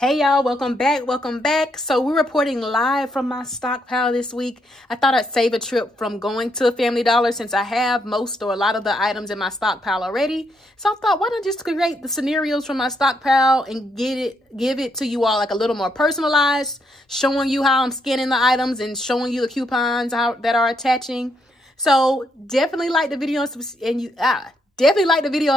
Hey y'all, welcome back. So we're reporting live from my stockpile this week. I thought I'd save a trip from going to a Family Dollar since I have most or a lot of the items in my stockpile already. So I thought, why not just create the scenarios from my stockpile and give it to you all like a little more personalized, showing you how I'm scanning the items and showing you the coupons that are attaching. So definitely like the video and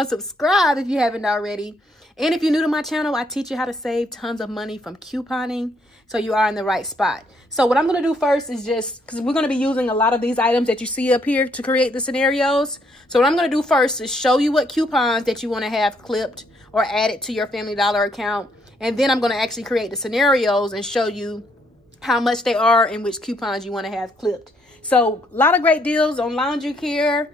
subscribe if you haven't already. And if you're new to my channel, I teach you how to save tons of money from couponing. So you are in the right spot. So what I'm going to do first is because we're going to be using a lot of these items that you see up here to create the scenarios. So what I'm going to do first is show you what coupons that you want to have clipped or added to your Family Dollar account. And then I'm going to actually create the scenarios and show you how much they are and which coupons you want to have clipped. So a lot of great deals on laundry care,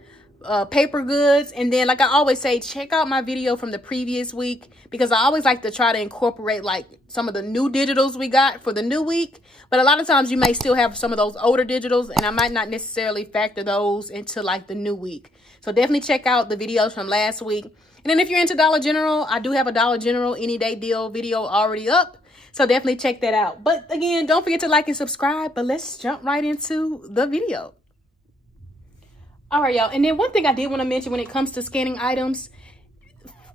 paper goods, and then like I always say, check out my video from the previous week because I always like to try to incorporate like some of the new digitals we got for the new week, but a lot of times you may still have some of those older digitals and I might not necessarily factor those into like the new week. So definitely check out the videos from last week. And then if you're into Dollar General, I do have a Dollar General any day deal video already up, so definitely check that out. But again, don't forget to like and subscribe, but let's jump right into the video. All right, y'all. And then one thing I did want to mention when it comes to scanning items,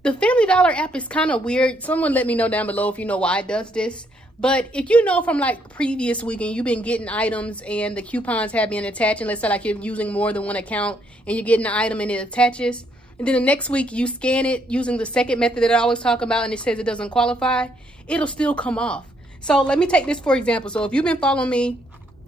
the Family Dollar app is kind of weird. Someone let me know down below if you know why it does this. But if you know from like previous week and you've been getting items and the coupons have been attached, and let's say like you're using more than one account and you're getting the item and it attaches, and then the next week you scan it using the second method that I always talk about and it says it doesn't qualify, it'll still come off. So let me take this for example. So if you've been following me,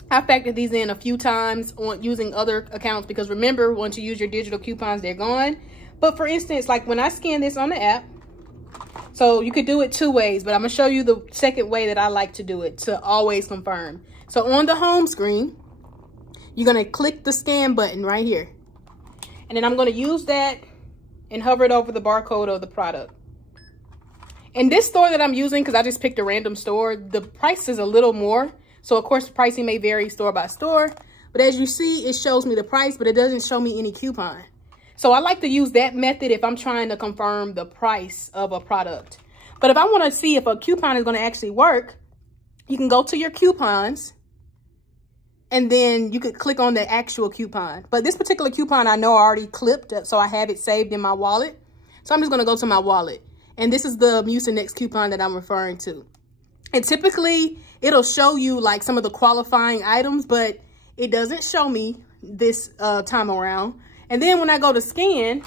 I factored these in a few times on using other accounts because remember, once you use your digital coupons, they're gone. But for instance, like when I scan this on the app, so you could do it two ways, but I'm going to show you the second way that I like to do it to always confirm. So on the home screen, you're going to click the scan button right here. And then I'm going to use that and hover it over the barcode of the product. In this store that I'm using, because I just picked a random store, the price is a little more. So, of course, the pricing may vary store by store. But as you see, it shows me the price, but it doesn't show me any coupon. So I like to use that method if I'm trying to confirm the price of a product. But if I want to see if a coupon is going to actually work, you can go to your coupons. And then you could click on the actual coupon. But this particular coupon I know I already clipped, so I have it saved in my wallet. So I'm just going to go to my wallet. And this is the Mucinex coupon that I'm referring to. And typically, it'll show you like some of the qualifying items, but it doesn't show me this time around. And then when I go to scan,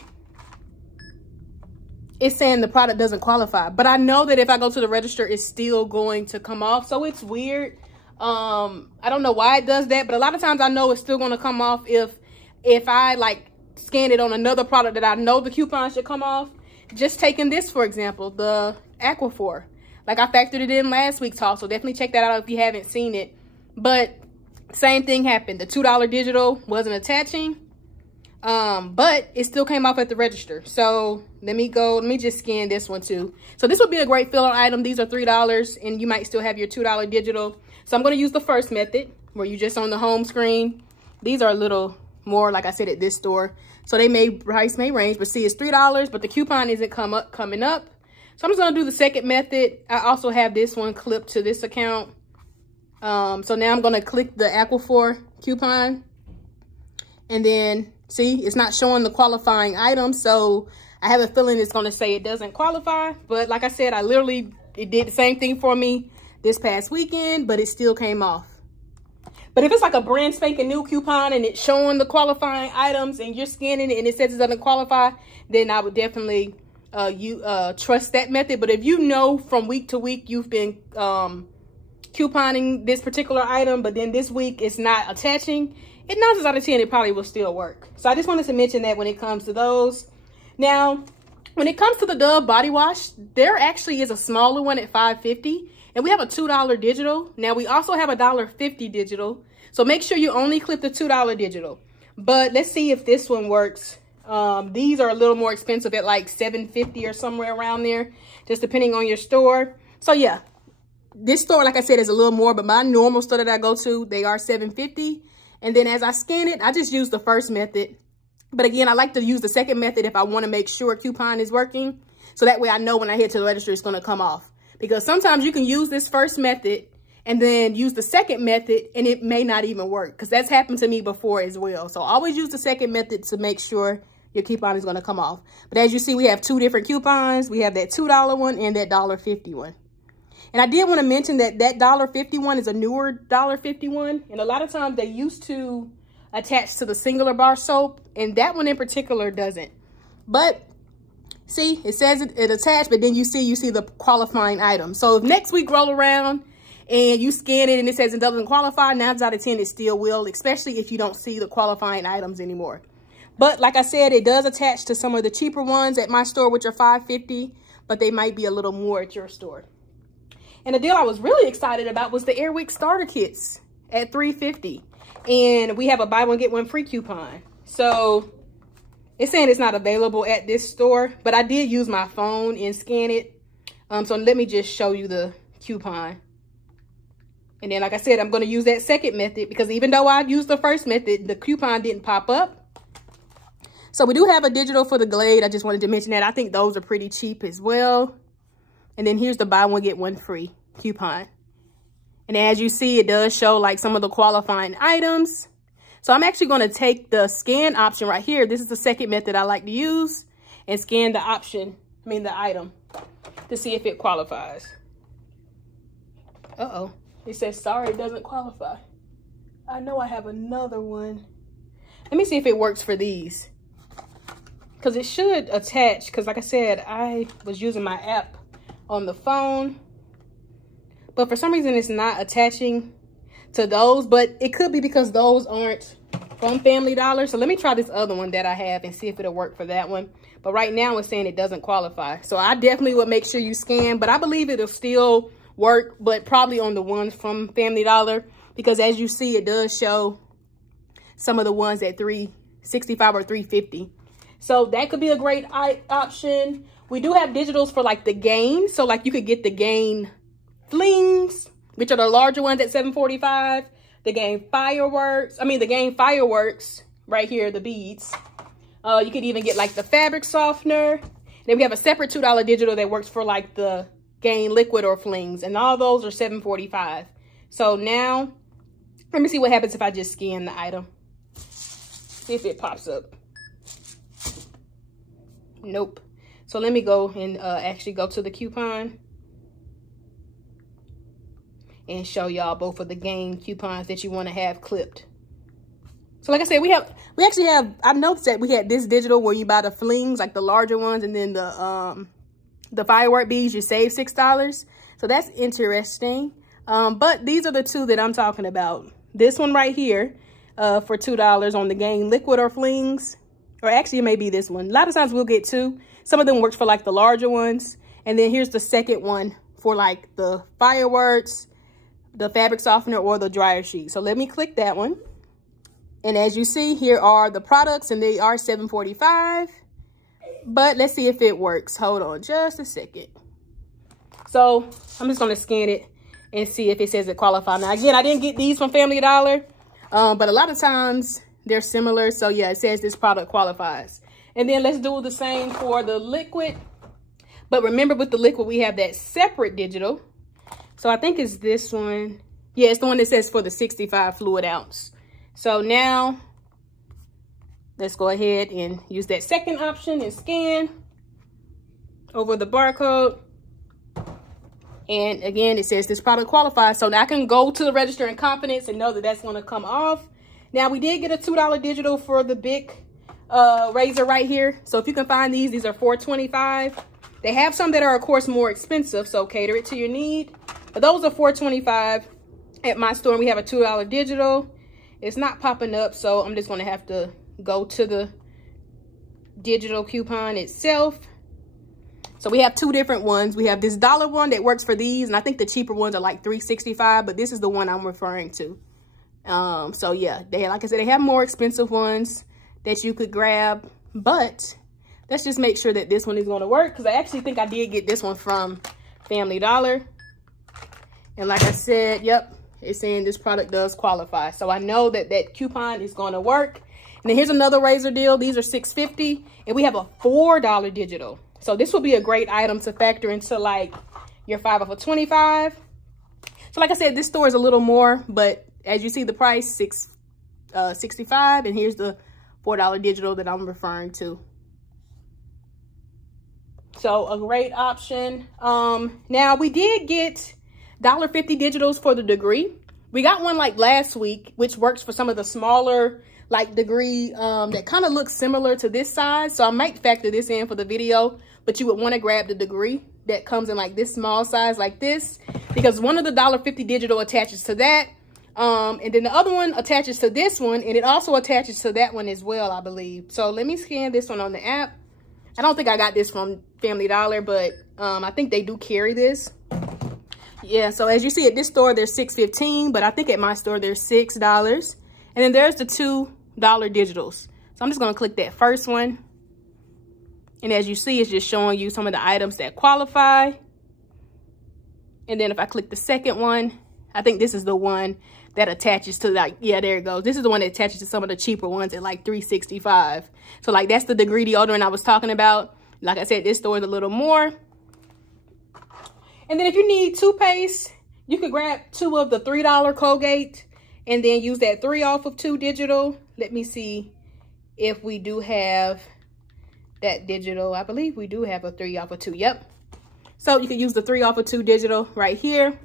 it's saying the product doesn't qualify. But I know that if I go to the register, it's still going to come off. So it's weird. I don't know why it does that, but a lot of times I know it's still going to come off if I like scan it on another product that I know the coupon should come off. Just taking this, for example, the Aquaphor. Like I factored it in last week's haul, so definitely check that out if you haven't seen it. But same thing happened. The $2 digital wasn't attaching, but it still came off at the register. So let me just scan this one too. So this would be a great filler item. These are $3 and you might still have your $2 digital. So I'm going to use the first method where you just on the home screen. These are a little more, like I said, at this store. So price may range, but see, it's $3, but the coupon isn't coming up. So I'm just going to do the second method. I also have this one clipped to this account. So now I'm going to click the Aquaphor coupon. And then, see, it's not showing the qualifying item. So I have a feeling it's going to say it doesn't qualify. But like I said, it did the same thing for me this past weekend, but it still came off. But if it's like a brand spanking new coupon and it's showing the qualifying items and you're scanning it and it says it doesn't qualify, then I would definitely trust that method. But if you know from week to week you've been couponing this particular item, but then this week it's not attaching, 9 times out of 10 it probably will still work. So I just wanted to mention that when it comes to those. Now, when it comes to the Dove body wash, there actually is a smaller one at $5.50, and we have a $2 digital. Now we also have a $1.50 digital. So make sure you only clip the $2 digital. But let's see if this one works. These are a little more expensive at like $7.50 or somewhere around there, just depending on your store. So yeah, this store, like I said, is a little more, but my normal store that I go to, they are $7.50. And then as I scan it, I just use the first method. But again, I like to use the second method if I want to make sure coupon is working. So that way I know when I head to the register, it's going to come off. because sometimes you can use this first method and then use the second method and it may not even work, because that's happened to me before as well. So always use the second method to make sure your coupon is going to come off. But as you see, we have 2 different coupons. We have that $2 one and that $1.50 one. And I did want to mention that that $1.50 one is a newer $1.50 one. And a lot of times they used to attach to the singular bar soap, and that one in particular doesn't. But see, it says it attached, but then you see the qualifying item. So if next week roll around and you scan it and it says it doesn't qualify, 9 out of 10 it still will, especially if you don't see the qualifying items anymore. But like I said, it does attach to some of the cheaper ones at my store, which are $5.50, but they might be a little more at your store. And the deal I was really excited about was the Airwick starter kits at $3.50. And we have a buy one, get one free coupon. So it's saying it's not available at this store, but I did use my phone and scan it. So let me just show you the coupon. And then, like I said, I'm going to use that second method, because even though I used the first method, the coupon didn't pop up. So we do have a digital for the Glade. I just wanted to mention that. I think those are pretty cheap as well. And then here's the buy one, get one free coupon. And as you see, it does show like some of the qualifying items. So I'm actually going to take the scan option right here. This is the second method I like to use, and scan the the item to see if it qualifies. Uh-oh. It says, sorry, it doesn't qualify. I know I have another one. Let me see if it works for these, because it should attach, because like I said, I was using my app on the phone, but for some reason it's not attaching to those. But it could be because those aren't from Family Dollar. So let me try this other one that I have and see if it'll work for that one. But right now it's saying it doesn't qualify. So I definitely would make sure you scan, but I believe it'll still work, but probably on the ones from Family Dollar, because as you see, it does show some of the ones at $3.65 or $3.50. So that could be a great option. We do have digitals for like the Gain. So like you could get the Gain Flings, which are the larger ones at $7.45. The Gain Fireworks right here, the beads. You could even get like the fabric softener. Then we have a separate $2 digital that works for like the Gain liquid or flings, and all those are $7.45. So now let me see what happens if I just scan the item. See if it pops up. Nope. So let me go and actually go to the coupon and show y'all both of the Gain coupons that you want to have clipped. So like I said, we actually have, I noticed that we had this digital where you buy the flings, like the larger ones, and then the firework beads, you save $6. So that's interesting. But these are the two that I'm talking about. This one right here for $2 on the Gain liquid or flings, or actually it may be this one. A lot of times we'll get two. Some of them works for like the larger ones. And then here's the second one for like the fireworks, the fabric softener, or the dryer sheet. So let me click that one. And as you see, here are the products, and they are $7.45. But let's see if it works. Hold on just a second. So I'm just going to scan it and see if it says it qualifies. Now, again, I didn't get these from Family Dollar, but a lot of times they're similar. So yeah, it says this product qualifies. And then let's do the same for the liquid. But remember, with the liquid, we have that separate digital. So I think it's this one. Yeah, it's the one that says for the 65 fluid ounce. So now let's go ahead and use that second option and scan over the barcode. And again, it says this product qualifies. So now I can go to the register in confidence and know that that's going to come off. Now we did get a $2 digital for the big razor right here. So if you can find these are $4.25. They have some that are, of course, more expensive, so cater it to your need. But those are $4.25 at my store. We have a $2 digital. It's not popping up, so I'm just going to have to go to the digital coupon itself. So we have two different ones. We have this $1 one that works for these, and I think the cheaper ones are like $3.65, but this is the one I'm referring to. So yeah, like I said, they have more expensive ones that you could grab, but let's just make sure that this one is going to work, because I actually think I did get this one from Family Dollar. And like I said, yep, it's saying this product does qualify. So I know that that coupon is going to work. And then here's another razor deal. These are $6.50, and we have a $4 digital. So this will be a great item to factor into like your 5 off of 25. So like I said, this store is a little more, but as you see the price, $6.65, and here's the $4 digital that I'm referring to. So a great option. Now we did get $1.50 digitals for the degree. We got one like last week, which works for some of the smaller like degree that kind of looks similar to this size. So I might factor this in for the video, but you would want to grab the degree that comes in like this small size like this, because one of the $1.50 digital attaches to that. And then the other one attaches to this one, and it also attaches to that one as well, I believe. So let me scan this one on the app. I don't think I got this from Family Dollar, but I think they do carry this. Yeah, so as you see at this store, they're $6.15, but I think at my store, they're $6. And then there's the $2 digitals. So I'm just going to click that first one. And as you see, it's just showing you some of the items that qualify. And then if I click the second one, I think this is the one that attaches to, like, yeah, there it goes. This is the one that attaches to some of the cheaper ones at like $3.65. So like that's the degree deodorant I was talking about. Like I said, this store is a little more. And then if you need toothpaste, you could grab 2 of the $3 Colgate and then use that 3 off of 2 digital. Let me see if we do have that digital. I believe we do have a 3 off of 2. Yep. So you could use the 3 off of 2 digital right here.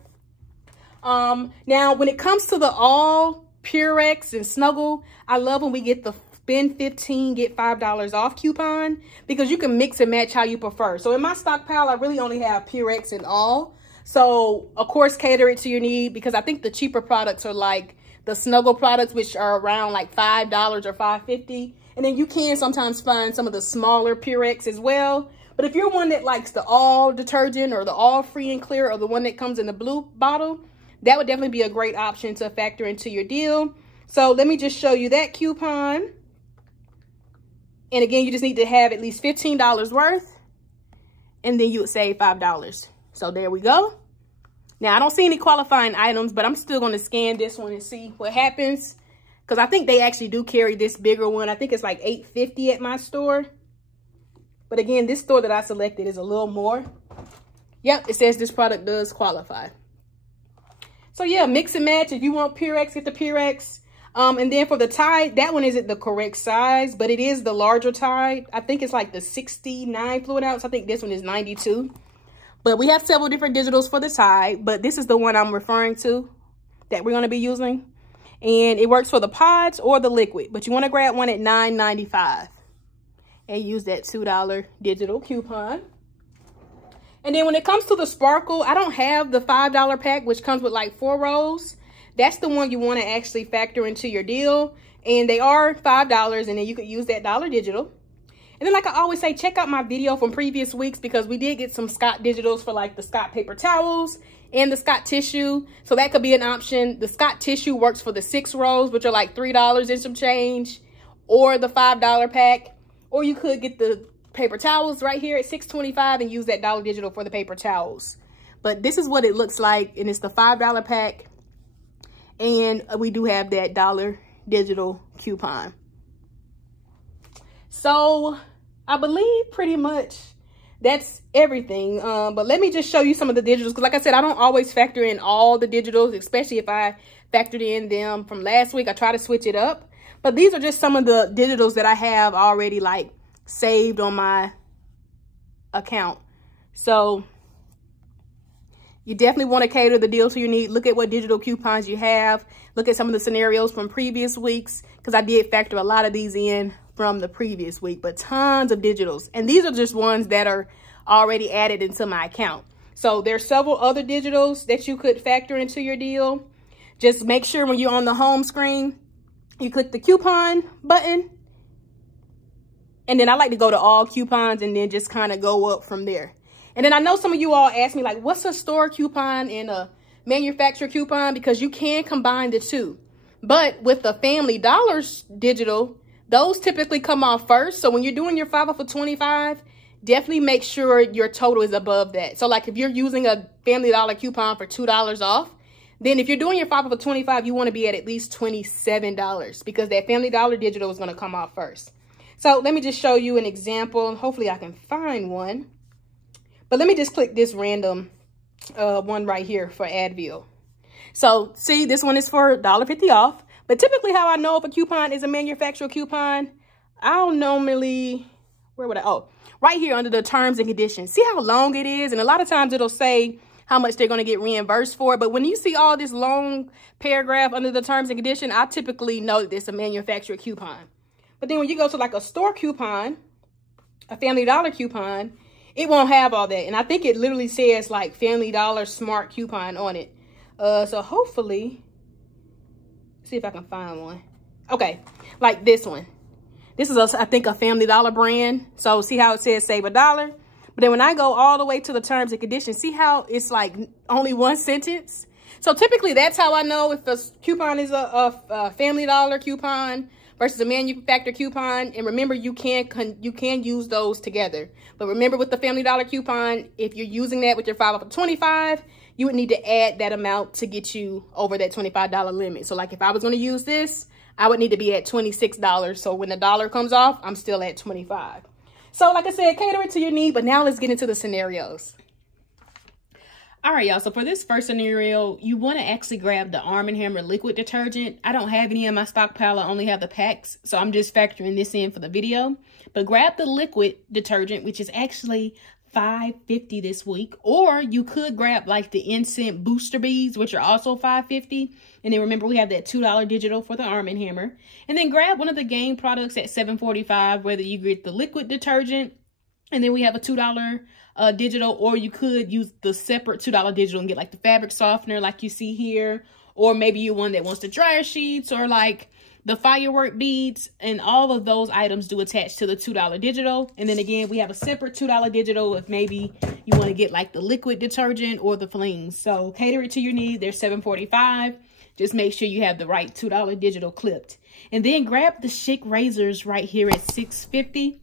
Now when it comes to the all Purex and Snuggle, I love when we get the spend 15, get $5 off coupon, because you can mix and match how you prefer. So in my stockpile, I really only have Purex and all. So of course, cater it to your need, because I think the cheaper products are like the Snuggle products, which are around like $5 or $5.50. And then you can sometimes find some of the smaller Purex as well. But if you're one that likes the all detergent or the all free and clear, or the one that comes in the blue bottle, that would definitely be a great option to factor into your deal. So let me just show you that coupon. And again, you just need to have at least $15 worth, and then you would save $5. So there we go. Now, I don't see any qualifying items, but I'm still going to scan this one and see what happens, because I think they actually do carry this bigger one. I think it's like $8.50 at my store. But again, this store that I selected is a little more. Yep, it says this product does qualify. So yeah, mix and match. If you want Purex, get the Purex. And then for the Tide, that one isn't the correct size, but it is the larger Tide. I think it's like the 69 fluid ounce. I think this one is 92. But we have several different digitals for the Tide, but this is the one I'm referring to that we're going to be using. And it works for the pods or the liquid, but you want to grab one at $9.95 and use that $2 digital coupon. And then when it comes to the Sparkle, I don't have the $5 pack, which comes with like 4 rolls. That's the one you want to actually factor into your deal. And they are $5, and then you could use that $1 digital. And then like I always say, check out my video from previous weeks, because we did get some Scott digitals for like the Scott paper towels and the Scott tissue. So that could be an option. The Scott tissue works for the 6 rolls, which are like $3 and some change, or the $5 pack. Or you could get the paper towels right here at $6.25 and use that $1 digital for the paper towels. But this is what it looks like, and it's the $5 pack. And we do have that $1 digital coupon. So I believe pretty much that's everything. But let me just show you some of the digitals, because like I said, I don't always factor in all the digitals, especially if I factored in them from last week. I try to switch it up. But these are just some of the digitals that I have already like saved on my account. So you definitely want to cater the deal to your need. Look at what digital coupons you have. Look at some of the scenarios from previous weeks, because I did factor a lot of these in from the previous week, but tons of digitals. And these are just ones that are already added into my account. So there's several other digitals that you could factor into your deal. Just make sure when you're on the home screen, you click the coupon button. And then I like to go to all coupons and then just kind of go up from there. And then I know some of you all ask me, like, what's a store coupon and a manufacturer coupon? Because you can combine the two. But with the Family Dollars digital, those typically come off first. So when you're doing your 5 off of 25, definitely make sure your total is above that. So like if you're using a Family Dollar coupon for $2 off, then if you're doing your 5 off of 25, you want to be at least $27, because that Family Dollar digital is going to come off first. So let me just show you an example. Hopefully I can find one. But let me just click this random one right here for Advil. So see, this one is for $1.50 off. But typically how I know if a coupon is a manufacturer coupon, I'll normally, where would I, oh, right here under the terms and conditions. See how long it is? And a lot of times it'll say how much they're going to get reimbursed for. But when you see all this long paragraph under the terms and condition, I typically know that it's a manufacturer coupon. But then when you go to like a store coupon, a Family Dollar coupon, it won't have all that. And I think it literally says like Family Dollar Smart Coupon on it. So hopefully, see if I can find one. Okay, like this one. This is, I think, a Family Dollar brand. So see how it says save $1? But then when I go all the way to the terms and conditions, see how it's like only one sentence? So typically that's how I know if a coupon is a Family Dollar coupon versus a manufacturer coupon. And remember, you can use those together. But remember, with the Family Dollar coupon, if you're using that with your 5 off of 25, you would need to add that amount to get you over that $25 limit. So like if I was going to use this, I would need to be at $26. So when the dollar comes off, I'm still at 25. So like I said, cater it to your need. But now let's get into the scenarios. All right, y'all. So for this first scenario, you want to actually grab the Arm & Hammer liquid detergent. I don't have any in my stockpile. I only have the packs. So I'm just factoring this in for the video. But grab the liquid detergent, which is actually $5.50 this week. Or you could grab like the Instant Booster Beads, which are also $5.50. And then remember, we have that $2 digital for the Arm & Hammer. And then grab one of the Gain products at $7.45, whether you get the liquid detergent, and then we have a $2 digital, or you could use the separate $2 digital and get like the fabric softener like you see here. Or maybe you're one that wants the dryer sheets or like the firework beads, and all of those items do attach to the $2 digital. And then again, we have a separate $2 digital if maybe you want to get like the liquid detergent or the flings. So cater it to your need. They're $7.45. Just make sure you have the right $2 digital clipped. And then grab the Chic razors right here at $6.50.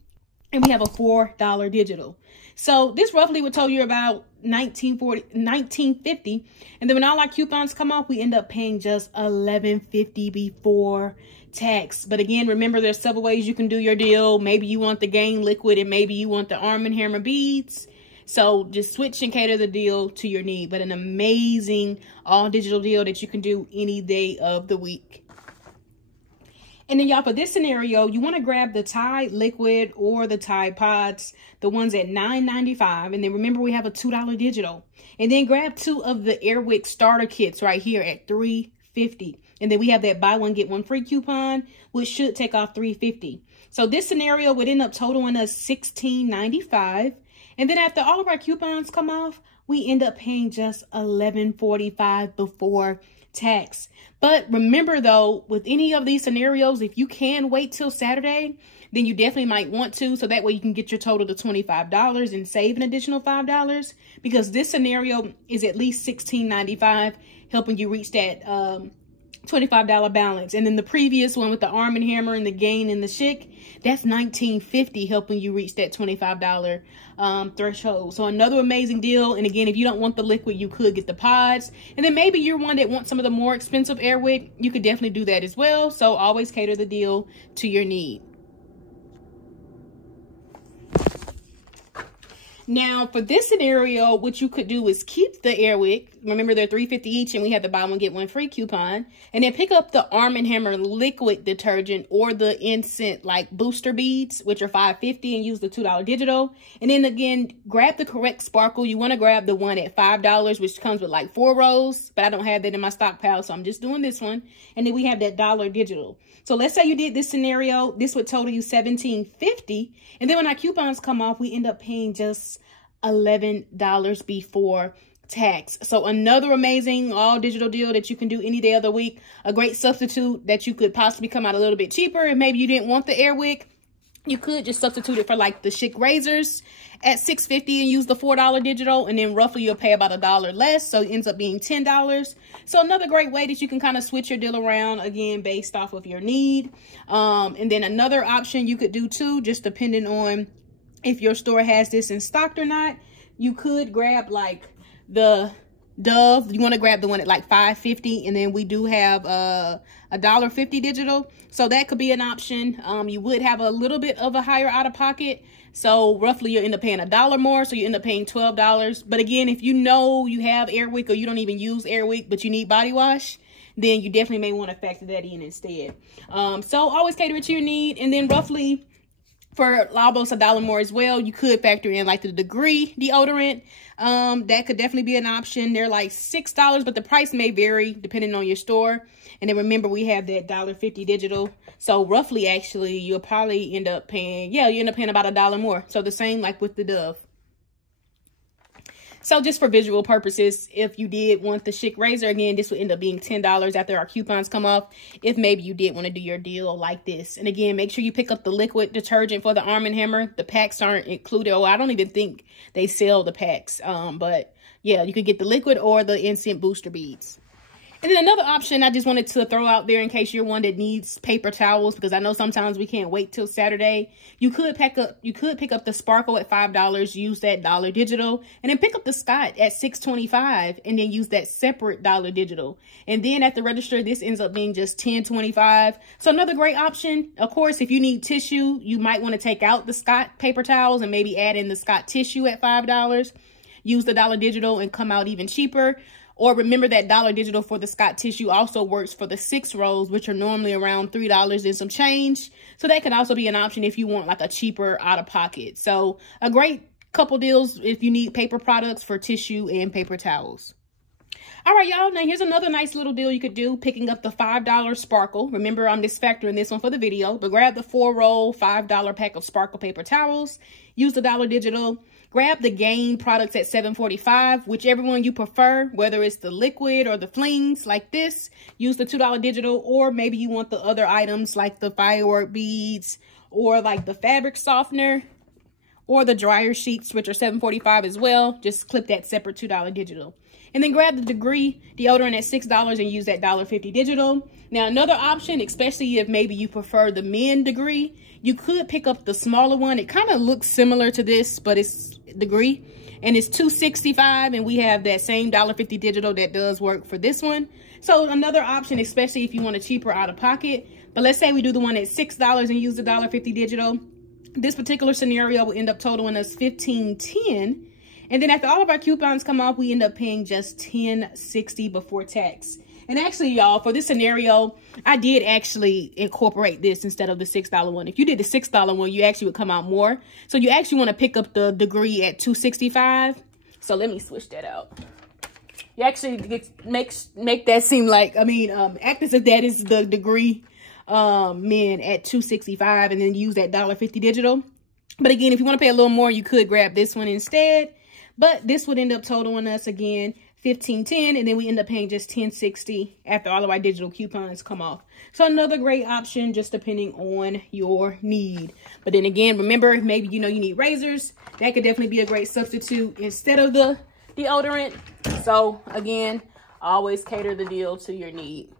And we have a $4 digital. So this roughly would tell you about $19.50. And then when all our coupons come off, we end up paying just $11.50 before tax. But again, remember, there's several ways you can do your deal. Maybe you want the Gain liquid and maybe you want the Arm & Hammer beads. So just switch and cater the deal to your need. But an amazing all digital deal that you can do any day of the week. And then y'all, for this scenario, you want to grab the Tide liquid or the Tide pods, the ones at $9.95. And then remember, we have a $2 digital. And then grab 2 of the Airwick starter kits right here at $3.50. And then we have that buy one get one free coupon, which should take off $3.50. So this scenario would end up totaling us $16.95. And then after all of our coupons come off, we end up paying just $11.45 before tax. But remember though, with any of these scenarios, if you can wait till Saturday, then you definitely might want to. So that way you can get your total to $25 and save an additional $5, because this scenario is at least $16.95, helping you reach that $25 balance. And then the previous one with the Arm & Hammer and the Gain and the Chic, that's $19.50, helping you reach that $25 threshold. So another amazing deal. And again, if you don't want the liquid, you could get the pods. And then maybe you're one that wants some of the more expensive Airwick, you could definitely do that as well. So always cater the deal to your need. Now, for this scenario, what you could do is keep the Airwick. Remember, they're $3.50 each, and we have the buy one get one free coupon. And then pick up the Arm & Hammer liquid detergent or the Instant like booster beads, which are $5.50, and use the $2 digital. And then again, grab the correct sparkle. You want to grab the one at $5, which comes with like 4 rows, but I don't have that in my stockpile, so I'm just doing this one. And then we have that $1 digital. So let's say you did this scenario, this would total you $17.50. And then when our coupons come off, we end up paying just $11 before tax. So another amazing all digital deal that you can do any day of the week. A great substitute that you could possibly come out a little bit cheaper. And maybe you didn't want the Airwick, you could just substitute it for like the Chic razors at $6.50 and use the $4 digital, and then roughly you'll pay about $1 less, so it ends up being $10. So another great way that you can kind of switch your deal around, again, based off of your need. And then another option you could do too, just depending on if your store has this in stock or not, you could grab like the Dove. You want to grab the one at like $5.50, and then we do have a $1.50 digital, so that could be an option. You would have a little bit of a higher out of pocket, So roughly you'll end up paying $1 more. So you end up paying $12. But again, if you know you have Airwick or you don't even use Airwick, but you need body wash, then you definitely may want to factor that in instead. So always cater it to your need. And then roughly for almost $1 more as well, you could factor in like the Degree deodorant. That could definitely be an option. They're like $6, but the price may vary depending on your store. And then remember, we have that $1.50 digital. So roughly, actually, you'll probably end up paying, yeah, you end up paying about $1 more. So the same like with the Dove. So just for visual purposes, if you did want the Chic razor, again, this would end up being $10 after our coupons come off, if maybe you did want to do your deal like this. And again, make sure you pick up the liquid detergent for the Arm & Hammer. The packs aren't included. Oh, I don't even think they sell the packs. But yeah, you could get the liquid or the Instant Booster Beads. And then another option I just wanted to throw out there in case you're one that needs paper towels, because I know sometimes we can't wait till Saturday. You could pick up the Sparkle at $5, use that $1 digital, and then pick up the Scott at $6.25 and then use that separate $1 digital. And then at the register, this ends up being just $10.25. So another great option. Of course, if you need tissue, you might want to take out the Scott paper towels and maybe add in the Scott tissue at $5. Use the $1 digital and come out even cheaper. Or remember that $1 digital for the Scott tissue also works for the 6 rolls, which are normally around $3 and some change. So that can also be an option if you want like a cheaper out of pocket. So a great couple deals if you need paper products for tissue and paper towels. All right, y'all. Now, here's another nice little deal you could do, picking up the $5 Sparkle. Remember, I'm just factoring this one for the video, but grab the 4-roll $5 pack of Sparkle paper towels. Use the $1 digital. Grab the Gain products at $7.45, whichever one you prefer, whether it's the liquid or the flings like this. Use the $2 digital, or maybe you want the other items like the firework beads or like the fabric softener or the dryer sheets, which are $7.45 as well. Just clip that separate $2 digital. And then grab the Degree deodorant at $6 and use that $1.50 digital. Now, another option, especially if maybe you prefer the men Degree, you could pick up the smaller one. It kind of looks similar to this, but it's Degree. And it's $2.65, and we have that same $1.50 digital that does work for this one. So another option, especially if you want a cheaper out of pocket. But let's say we do the one at $6 and use the $1.50 digital. This particular scenario will end up totaling us $15.10. And then after all of our coupons come off, we end up paying just $10.60 before tax. And actually, y'all, for this scenario, I did actually incorporate this instead of the $6 one. If you did the $6 one, you actually would come out more. So you actually want to pick up the Degree at $2.65. So let me switch that out. You actually make that seem like, act as if that is the Degree men at $2.65 and then use that $1.50 digital. But again, if you want to pay a little more, you could grab this one instead. But this would end up totaling us again $15.10, and then we end up paying just $10.60 after all of our digital coupons come off. So another great option, just depending on your need. But then again, remember, maybe you need razors. That could definitely be a great substitute instead of the deodorant. So again, always cater the deal to your need.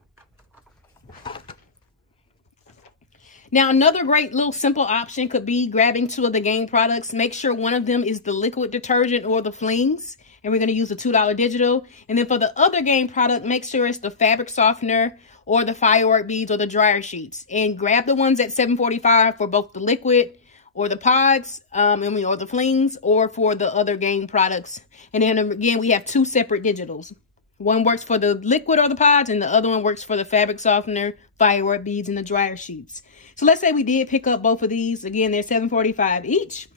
Now, another great little simple option could be grabbing 2 of the Gain products. Make sure one of them is the liquid detergent or the flings. And we're going to use the $2 digital. And then for the other Gain product, make sure it's the fabric softener or the firework beads or the dryer sheets. And grab the ones at $7.45 for both the liquid or the pods, or the flings, or for the other Gain products. And then again, we have 2 separate digitals. One works for the liquid or the pods, and the other one works for the fabric softener, firework beads, and the dryer sheets. So let's say we did pick up both of these. Again, they're $7.45 each.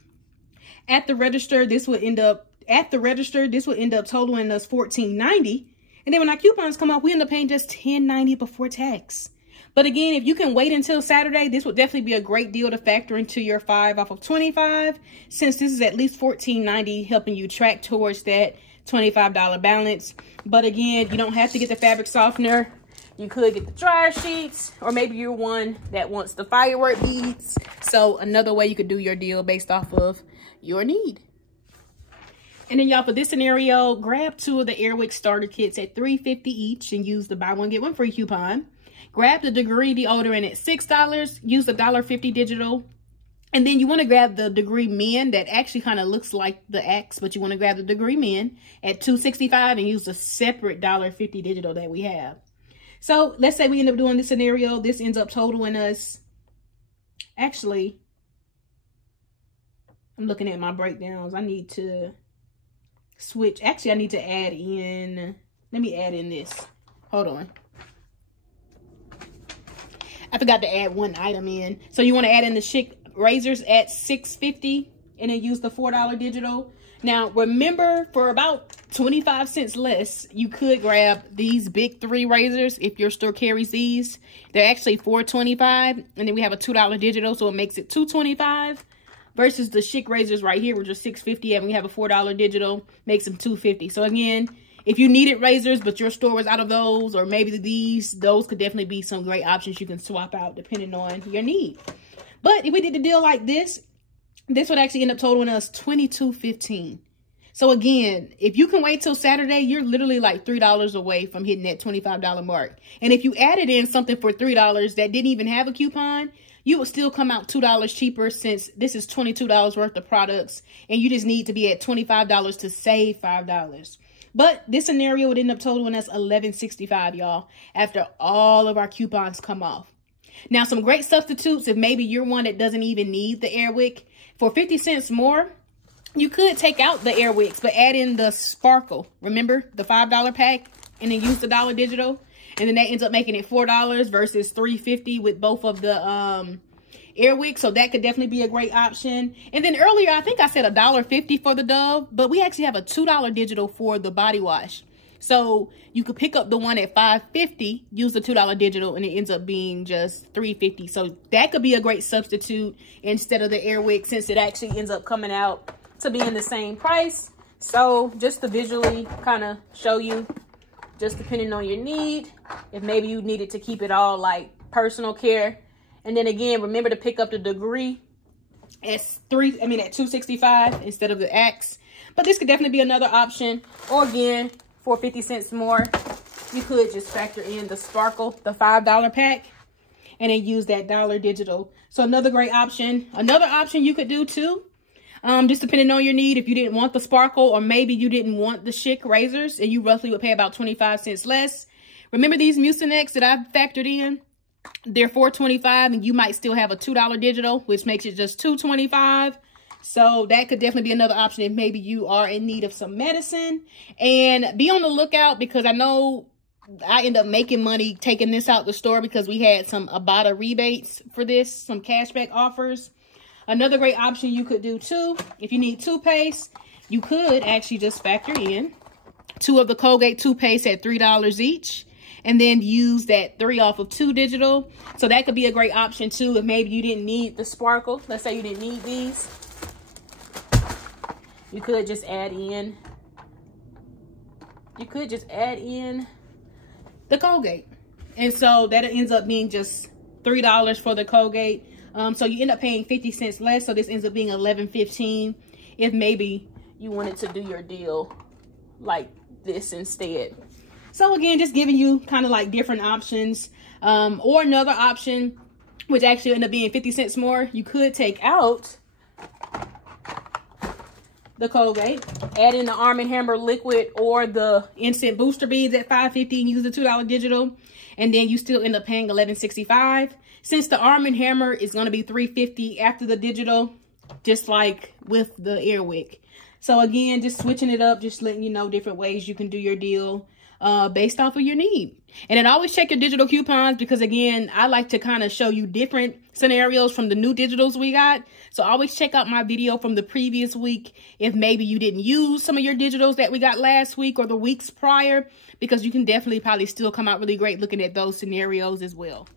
At the register, this would end up totaling us $14.90. And then when our coupons come off, we end up paying just $10.90 before tax. But again, if you can wait until Saturday, this would definitely be a great deal to factor into your 5 off of 25, since this is at least $14.90, helping you track towards that $25 balance. But again, you don't have to get the fabric softener. You could get the dryer sheets, or maybe you're one that wants the firework beads. So another way you could do your deal based off of your need. And then y'all, for this scenario, grab 2 of the Airwick starter kits at $3.50 each and use the buy one get one free coupon. Grab the Degree deodorant at $6, use the $1.50 digital. And then you want to grab the Degree men that actually kind of looks like the Axe, but you want to grab the Degree men at $2.65 and use the separate $1.50 digital that we have. So let's say we end up doing this scenario. This ends up totaling us, actually, I'm looking at my breakdowns. I need to switch. Actually, I need to add in. Let me add in this. Hold on. I forgot to add one item in. So you want to add in the Chic razors at $6.50 and then use the $4 digital. Now, remember, for about 25 cents less, you could grab these big 3 razors if your store carries these. They're actually $4.25, and then we have a $2 digital, so it makes it $2.25 versus the Chic razors right here, which are $6.50, and we have a $4 digital, makes them $2.50. So again, if you needed razors, but your store was out of those, or maybe those could definitely be some great options you can swap out depending on your need. But if we did the deal like this would actually end up totaling us $22.15. So again, if you can wait till Saturday, you're literally like $3 away from hitting that $25 mark. And if you added in something for $3 that didn't even have a coupon, you would still come out $2 cheaper, since this is $22 worth of products and you just need to be at $25 to save $5. But this scenario would end up totaling us $11.65, y'all, after all of our coupons come off. Now, some great substitutes, if maybe you're one that doesn't even need the air wick, for 50 cents more, you could take out the air wicks, but add in the sparkle. Remember the $5 pack, and then use the $1 digital, and then that ends up making it $4 versus $3.50 with both of the air wicks. So that could definitely be a great option. And then earlier, I think I said $1.50 for the Dove, but we actually have a $2 digital for the body wash. So you could pick up the one at $5.50, use the $2 digital, and it ends up being just $3.50. So that could be a great substitute instead of the air wick, since it actually ends up coming out to being the same price. So just to visually kind of show you, just depending on your need, if maybe you needed to keep it all like personal care. And then again, remember to pick up the degree at $2.65 instead of the Axe. But this could definitely be another option. Or again, for 50 cents more, you could just factor in the sparkle, the $5 pack, and then use that $1 digital. So another great option. Another option you could do too, just depending on your need, if you didn't want the sparkle, or maybe you didn't want the Chic razors and you roughly would pay about 25 cents less. Remember these Mucinex that I've factored in? They're $4.25, and you might still have a $2 digital, which makes it just $2.25. So that could definitely be another option if maybe you are in need of some medicine. And be on the lookout, because I know I end up making money taking this out the store because we had some IBOTTA rebates for this, some cashback offers. Another great option you could do too, if you need toothpaste, you could actually just factor in 2 of the Colgate toothpaste at $3 each, and then use that 3 off of 2 digital. So that could be a great option too if maybe you didn't need the sparkle. Let's say you didn't need these. You could just add in the Colgate. And so that ends up being just $3 for the Colgate. So you end up paying 50 cents less. So this ends up being $11.15 if maybe you wanted to do your deal like this instead. So again, just giving you kind of like different options. Or another option, which actually ended up being 50 cents more, you could take out the Colgate, add in the Arm & Hammer liquid or the instant booster beads at $5.50 and use the $2 digital, and then you still end up paying $11.65. Since the Arm & Hammer is going to be $3.50 after the digital, just like with the air wick. So again, just switching it up, just letting you know different ways you can do your deal based off of your need. And then always check your digital coupons, because again, I like to kind of show you different scenarios from the new digitals we got. So always check out my video from the previous week if maybe you didn't use some of your digitals that we got last week or the weeks prior, because you can definitely probably still come out really great looking at those scenarios as well.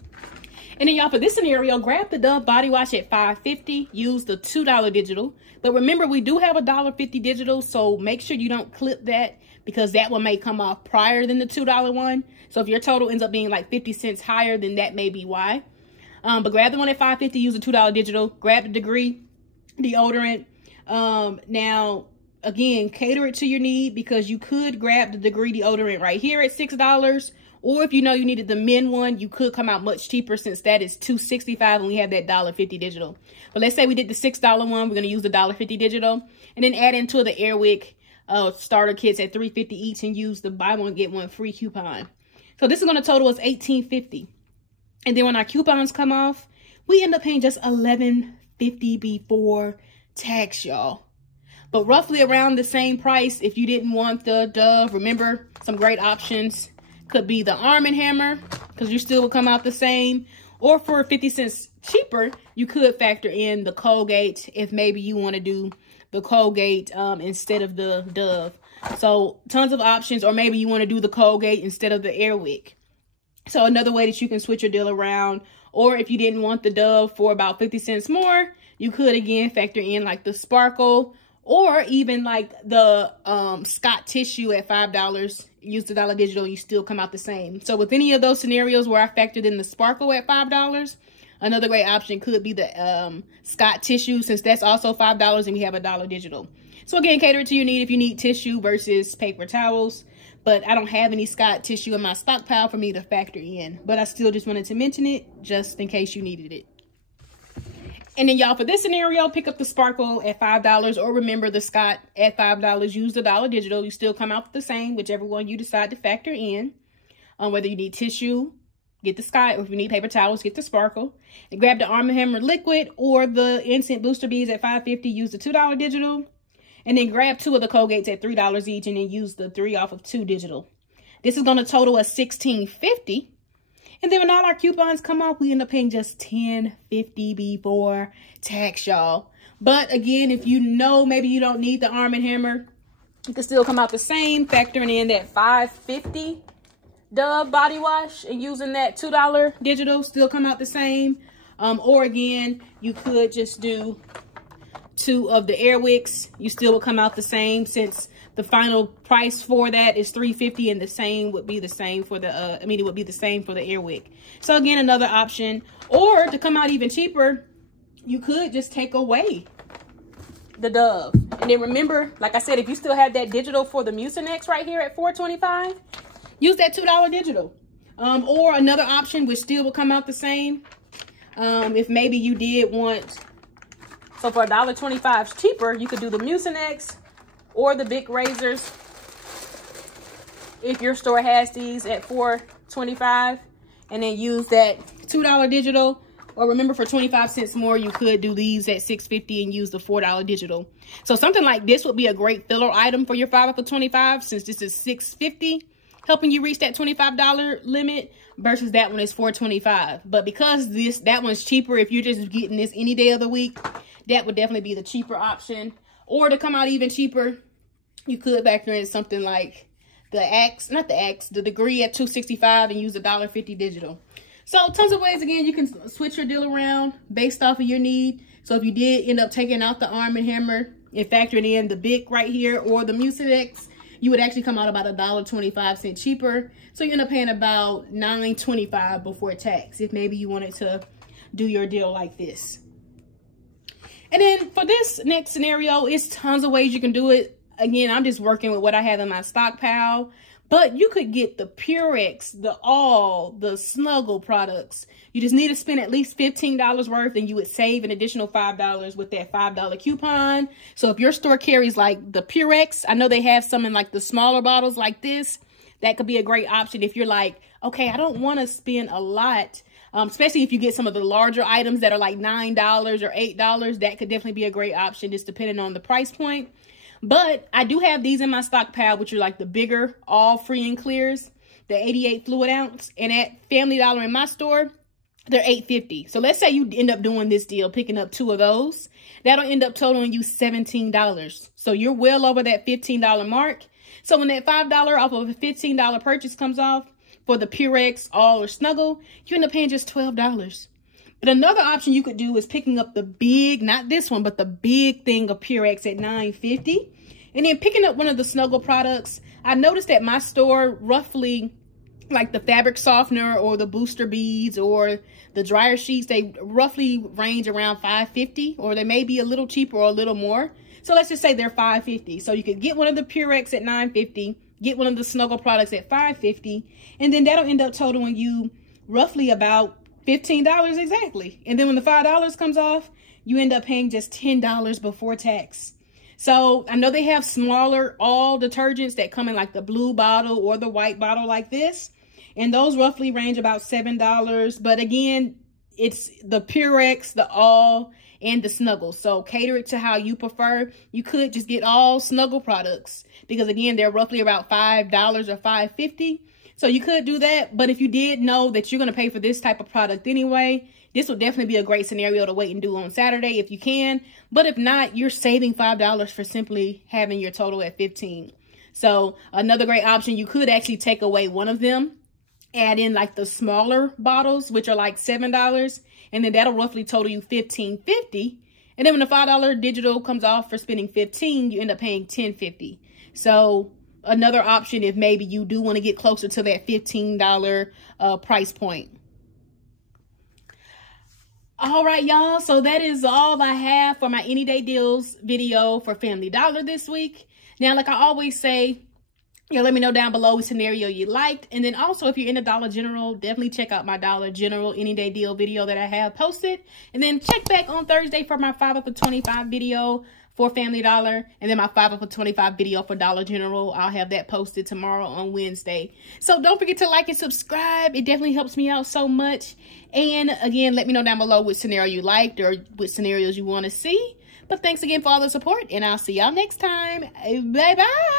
And then y'all, for this scenario, grab the Dove body wash at $5.50, use the $2 digital. But remember, we do have a $1.50 digital, so make sure you don't clip that, because that one may come off prior than the $2 one. So if your total ends up being like 50 cents higher, then that may be why. But grab the one at $5.50, use the $2 digital, grab the degree deodorant. Now, again, cater it to your need, because you could grab the degree deodorant right here at $6. Or if you know you needed the men one, you could come out much cheaper, since that is $2.65 and we have that $1.50 digital. But let's say we did the $6 one, we're going to use the $1.50 digital, and then add into the air wick starter kits at $3.50 each and use the buy one get one free coupon. So this is going to total us $18.50. And then when our coupons come off, we end up paying just $11.50 before tax, y'all. But roughly around the same price if you didn't want the Dove. Remember, some great options could be the Arm & Hammer, because you still will come out the same. Or for 50 cents cheaper, you could factor in the Colgate if maybe you want to do the Colgate instead of the Dove. So tons of options. Or maybe you want to do the Colgate instead of the Airwick. So another way that you can switch your deal around. Or if you didn't want the Dove for about 50 cents more, you could again factor in like the Sparkle, or even like the Scott tissue at $5. Use the dollar digital, you still come out the same. So with any of those scenarios where I factored in the Sparkle at $5, another great option could be the Scott tissue, since that's also $5 and we have a dollar digital. So again, cater it to your need if you need tissue versus paper towels. But I don't have any Scott tissue in my stockpile for me to factor in. But I still just wanted to mention it just in case you needed it. And then y'all, for this scenario, pick up the Sparkle at $5, or remember the Scott at $5. Use the dollar digital. You still come out the same, whichever one you decide to factor in. Whether you need tissue, get the Scott, or if you need paper towels, get the Sparkle. And grab the Arm & Hammer liquid or the Instant Booster Beads at $5.50. Use the $2 digital. And then grab 2 of the Colgates at $3 each, and then use the 3 off of 2 digital. This is going to total us $16.50. And then when all our coupons come off, we end up paying just $10.50 before tax, y'all. But again, if you know maybe you don't need the Arm & Hammer, you can still come out the same, factoring in that $5.50 Dove body wash and using that $2 digital, still come out the same. Or again, you could just do 2 of the Airwicks. You still will come out the same, since the final price for that is $3.50, and the same would be the same for the it would be the same for the Airwick. So again, another option. Or to come out even cheaper, you could just take away the Dove. And then remember, like I said, if you still have that digital for the Mucinex right here at $4.25, use that $2 digital. Or another option, which still will come out the same, if maybe you did want, so for $1.25 cheaper, you could do the Mucinex or the big razors if your store has these at $4.25, and then use that $2 digital. Or remember, for 25 cents more, you could do these at $6.50 and use the $4 digital. So something like this would be a great filler item for your 5 for 25, since this is $6.50, helping you reach that $25 limit, versus that one is $4.25. But because that one's cheaper, if you're just getting this any day of the week, that would definitely be the cheaper option. Or to come out even cheaper, you could factor in something like the Degree at $2.65 and use the $1.50 digital. So tons of ways, again, you can switch your deal around based off of your need. So if you did end up taking out the Arm & Hammer and factoring in the Bic right here or the Mucinex, you would actually come out about $1.25 cheaper. So you end up paying about $9.25 before tax, if maybe you wanted to do your deal like this. And then for this next scenario, it's tons of ways you can do it. Again, I'm just working with what I have in my stockpile. But you could get the Purex, the Snuggle products. You just need to spend at least $15 worth, and you would save an additional $5 with that $5 coupon. So if your store carries like the Purex, I know they have some in like the smaller bottles like this. That could be a great option if you're like, okay, I don't want to spend a lot. Especially if you get some of the larger items that are like $9 or $8. That could definitely be a great option, just depending on the price point. But I do have these in my stockpile, which are like the bigger, all free and clears, the 88 fluid ounce. And at Family Dollar in my store, they're $8.50. So let's say you end up doing this deal, picking up 2 of those. That'll end up totaling you $17. So you're well over that $15 mark. So when that $5 off of a $15 purchase comes off for the Purex, All, or Snuggle, you end up paying just $12. But another option you could do is picking up the big, not this one, but the big thing of Purex at $9.50. And then picking up one of the Snuggle products. I noticed at my store, roughly like the fabric softener or the booster beads or the dryer sheets, they roughly range around $5.50, or they may be a little cheaper or a little more. So let's just say they're $5.50. So you could get one of the Purex at $9.50, get one of the Snuggle products at $5.50, and then that'll end up totaling you roughly about $15 exactly. And then when the $5 comes off, you end up paying just $10 before tax. So I know they have smaller all detergents that come in like the blue bottle or the white bottle like this. And those roughly range about $7. But again, it's the Purex, the All, and the Snuggles. So cater it to how you prefer. You could just get all Snuggle products because again, they're roughly about $5 or $5.50. So you could do that. But if you did know that you're going to pay for this type of product anyway, this would definitely be a great scenario to wait and do on Saturday if you can. But if not, you're saving $5 for simply having your total at $15. So another great option, you could actually take away one of them, add in like the smaller bottles, which are like $7, and then that'll roughly total you $15.50. And then when the $5 digital comes off for spending $15, you end up paying $10.50. So another option if maybe you do want to get closer to that $15 price point. All right, y'all. So that is all I have for my Any Day Deals video for Family Dollar this week. Now, like I always say, let me know down below what scenario you liked. And then also, if you're in the Dollar General, definitely check out my Dollar General Any Day Deal video that I have posted. And then check back on Thursday for my 5 for 25 video for Family Dollar. And then my 5 for 25 video for Dollar General. I'll have that posted tomorrow on Wednesday. So don't forget to like and subscribe. It definitely helps me out so much. And again, let me know down below what scenario you liked or what scenarios you want to see. But thanks again for all the support, and I'll see y'all next time. Bye-bye.